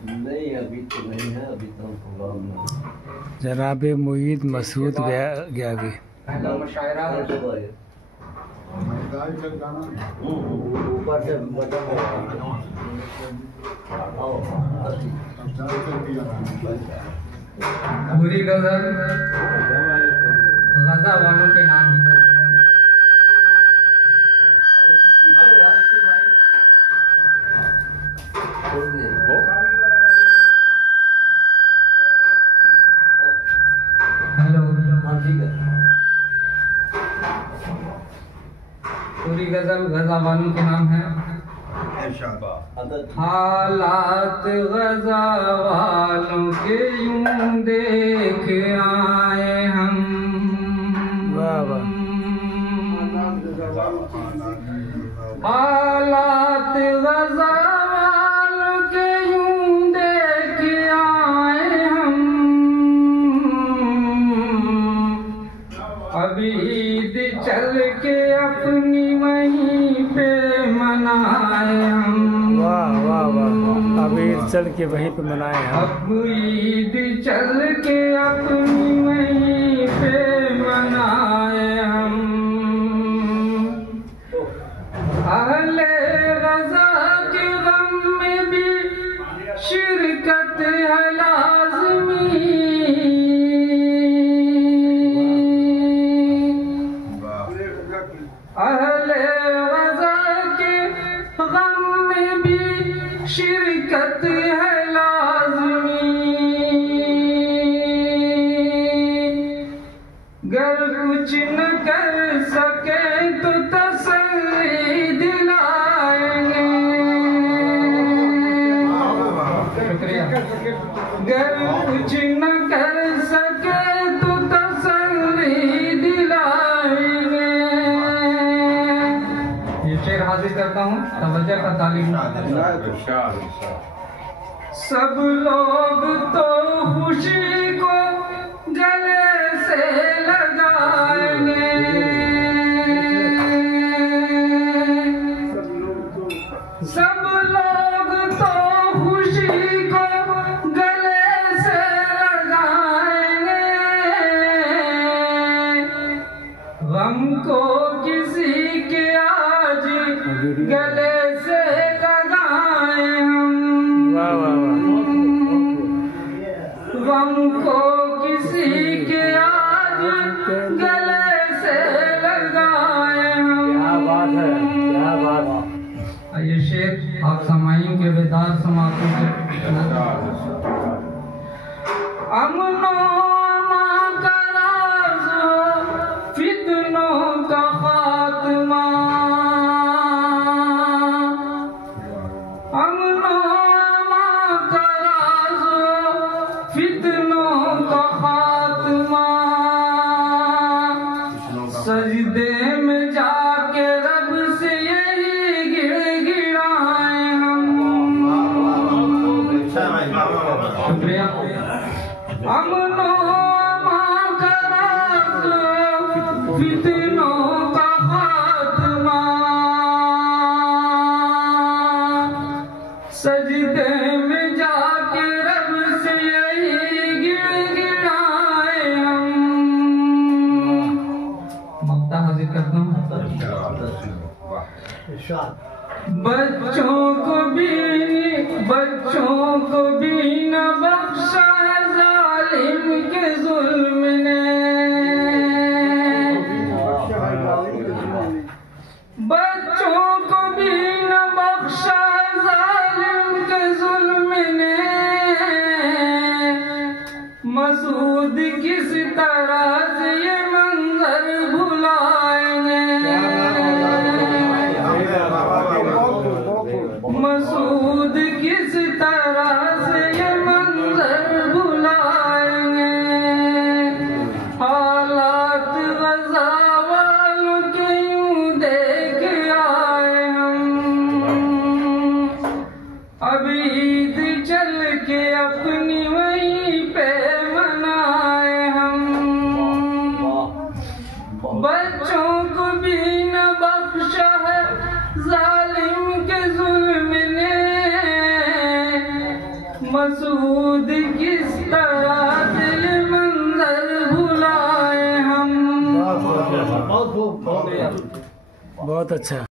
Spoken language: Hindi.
नहीं अभी तो नहीं है, अभी तो प्रोग्राम में जनाब मुईद मसूद गया भी ऊपर से पूरी गजल गजा वालों के नाम है। हेलो ठीक है। पूरी गजल गजा वालों के नाम है। हालात गजा वालों के यूं देख आए हम, हालात गजा वालों के यूं देख आए हम, अभी ईद चल के अपनी वहीं पे मनाए हम। अब ईद चल के वहीं पे मनाए हम। अब ईद चल के अपनी वहीं पे मनाए हम। अहले गजा के गम में भी शिरकत है लाज़मी, अहले गजा के गम में भी शिरकत है लाज़मी। गर कुछ न कर सके तो तसल्ली दिलाएंगे। शुक्रिया। गर कुछ न कर सके तो तसल्ली दिलाएंगे। ये शेर हाजिर करता हूँ, तवज्जो का तालीम। सब लोग तो खुशी को गले से लगाएंगे, सब लोग तो खुशी को गले से लगाएंगे। गम को किसी के आज गले से लगाए हम, गम को किसी के आज गले से लगाए हम। क्या बात है, क्या बात। ये शेर आप समाईन के बेदार समातों के अमनो अमा का राज हो, फितनों का खात्मा, अमनो अमा का राज हो, फितनों का खात्मा। सजदे में जाके रब से यही गिड़गिड़ाए हम। शुक्रिया। अमनो अमा का राज हो, फितनों का खात्मा। सजदे में जाके रब से यही गिड़गिड़ाए हम। मक्ता हाजिर करता हूँ। बच्चों को भी न बख्शा जालिम के जुल्म ने, बच्चों को भी न बख्शा जालिम के जुल्म ने। मसूद किस तरह से ये मंजर भुलाएंगे, मसूद किस तरह से ये मंजर भुलाएंगे। हालात गजा वालों के यूं देख आए हम, अब ईद चल के अपनी वहीं पे मनाए हम। बच्चों को भी न बख्शा है जालिम के जुल्म ने, मसूद किस तरह से ये मंजर भुलाए हम। बहुत अच्छा।